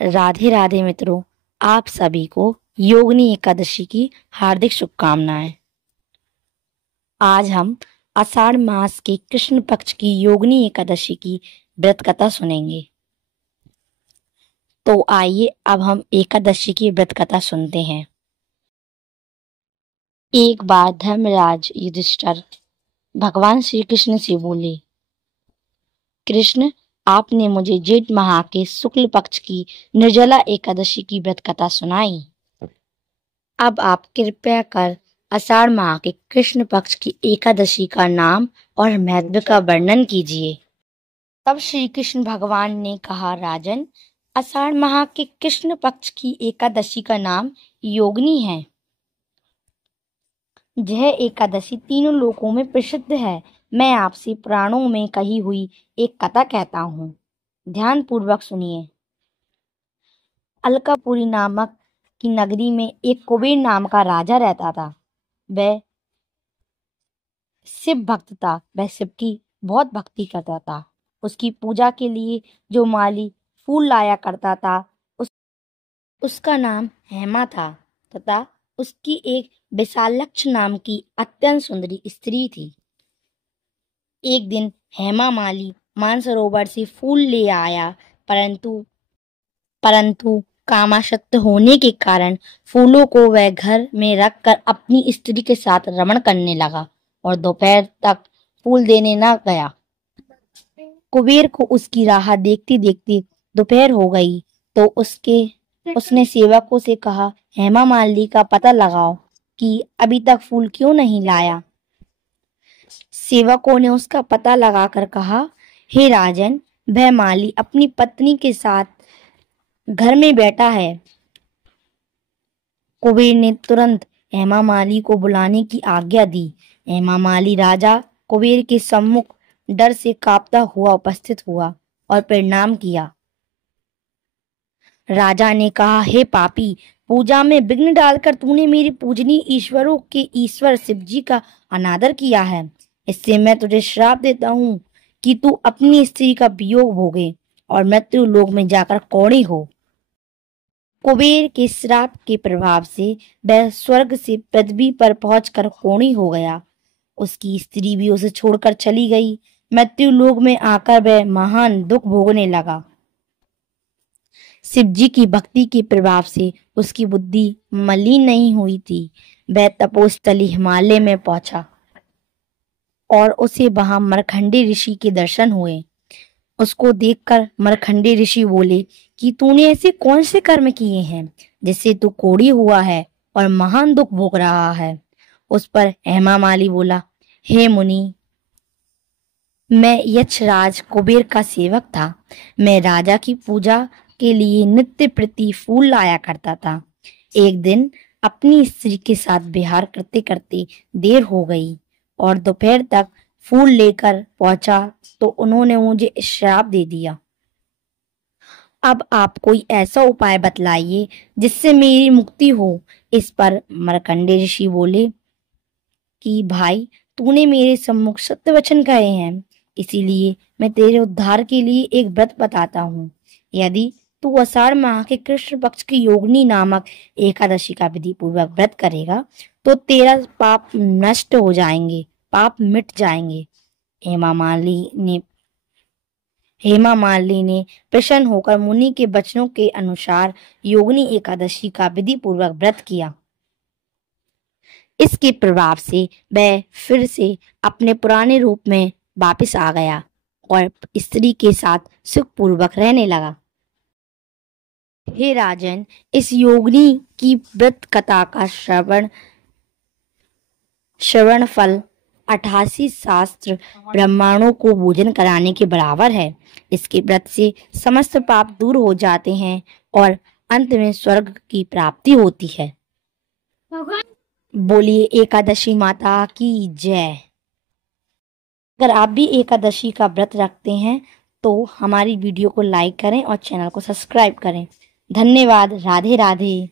राधे राधे मित्रों, आप सभी को योगिनी एकादशी की हार्दिक शुभकामनाएं। आज हम आषाढ़ मास के कृष्ण पक्ष की योगिनी एकादशी की व्रत कथा सुनेंगे। तो आइए अब हम एकादशी की व्रत कथा सुनते हैं। एक बार धर्मराज युधिष्ठिर भगवान श्री कृष्ण से बोले, कृष्ण, आपने मुझे जेठ माह के शुक्ल पक्ष की निर्जला एकादशी की व्रत कथा सुनाई। अब आप कृपया कर आषाढ़ माह के कृष्ण पक्ष की एकादशी का नाम और महत्व का वर्णन कीजिए। तब श्री कृष्ण भगवान ने कहा, राजन, आषाढ़ माह के कृष्ण पक्ष की एकादशी का नाम योगिनी है। यह एकादशी तीनों लोकों में प्रसिद्ध है। मैं आपसे पुराणों में कही हुई एक कथा कहता हूँ, ध्यान पूर्वक सुनिए। अलकापुरी नामक की नगरी में एक कुबेर नाम का राजा रहता था। वह शिव भक्त था। वह शिव की बहुत भक्ति करता था। उसकी पूजा के लिए जो माली फूल लाया करता था उसका नाम हेमा था तथा उसकी एक विशालक्ष नाम की अत्यंत सुंदरी स्त्री थी। एक दिन हेमा माली मानसरोवर से फूल ले आया, परंतु कामासक्त होने के कारण फूलों को वह घर में रखकर अपनी स्त्री के साथ रमण करने लगा और दोपहर तक फूल देने न गया। कुबेर को उसकी राह देखते देखते दोपहर हो गई तो उसने सेवकों से कहा, हेमा मालिनी का पता लगाओ कि अभी तक फूल क्यों नहीं लाया। सेवकों ने उसका पता लगाकर कहा, हे राजन, वह माली अपनी पत्नी के साथ घर में बैठा है। कुबेर ने तुरंत हेमा माली को बुलाने की आज्ञा दी। हेमा माली राजा कुबेर के सम्मुख डर से कांपता हुआ उपस्थित हुआ और प्रणाम किया। राजा ने कहा, हे पापी, पूजा में विघ्न डालकर तूने मेरे पूजनीय ईश्वरों के ईश्वर शिव जी का अनादर किया है। इससे मैं तुझे श्राप देता हूँ कि तू अपनी स्त्री का वियोग भोगे और मृत्यु लोक में जाकर कौड़ी हो। कुबेर के श्राप के प्रभाव से वह स्वर्ग से पृथ्वी पर पहुंचकर कोढ़ी हो गया। उसकी स्त्री भी उसे छोड़कर चली गई। मृत्यु लोक में आकर वह महान दुख भोगने लगा। शिव जी की भक्ति के प्रभाव से उसकी बुद्धि मलिन नहीं हुई थी। वह तपोस्थली हिमालय में पहुंचा और उसे वहां मरखंडी ऋषि के दर्शन हुए। उसको देखकर मरखंडी ऋषि बोले कि तूने ऐसे कौन से कर्म किए हैं जिससे तू कोढ़ी हुआ है और महान दुख भोग रहा है। उस पर हेमा माली बोला, हे मुनि, मैं यक्षराज कुबेर का सेवक था। मैं राजा की पूजा के लिए नित्य प्रति फूल लाया करता था। एक दिन अपनी स्त्री के साथ विहार करते करते देर हो गई और दोपहर तक फूल लेकर पहुंचा तो उन्होंने मुझे श्राप दे दिया। अब आप कोई ऐसा उपाय बतलाइए जिससे मेरी मुक्ति हो। इस पर मार्कंडेय ऋषि बोले कि भाई, तूने मेरे सम्मुख सत्य वचन कहे हैं, इसीलिए मैं तेरे उद्धार के लिए एक व्रत बताता हूँ। यदि तू आषाढ़ माह के कृष्ण पक्ष की योगिनी नामक एकादशी का विधि पूर्वक व्रत करेगा तो तेरा पाप नष्ट हो जाएंगे, पाप मिट जाएंगे। हेमा मालिनी ने प्रसन्न होकर मुनि के वचनों के अनुसार योगिनी एकादशी का विधि पूर्वक व्रत किया। इसके प्रभाव से वह फिर से अपने पुराने रूप में वापस आ गया और स्त्री के साथ सुखपूर्वक रहने लगा। हे राजन, इस योगिनी की व्रत कथा का श्रवण फल 88 शास्त्र ब्राह्मणों को भोजन कराने के बराबर है। इसके व्रत से समस्त पाप दूर हो जाते हैं और अंत में स्वर्ग की प्राप्ति होती है। बोलिए एकादशी माता की जय। अगर आप भी एकादशी का व्रत रखते हैं तो हमारी वीडियो को लाइक करें और चैनल को सब्सक्राइब करें। धन्यवाद। राधे राधे।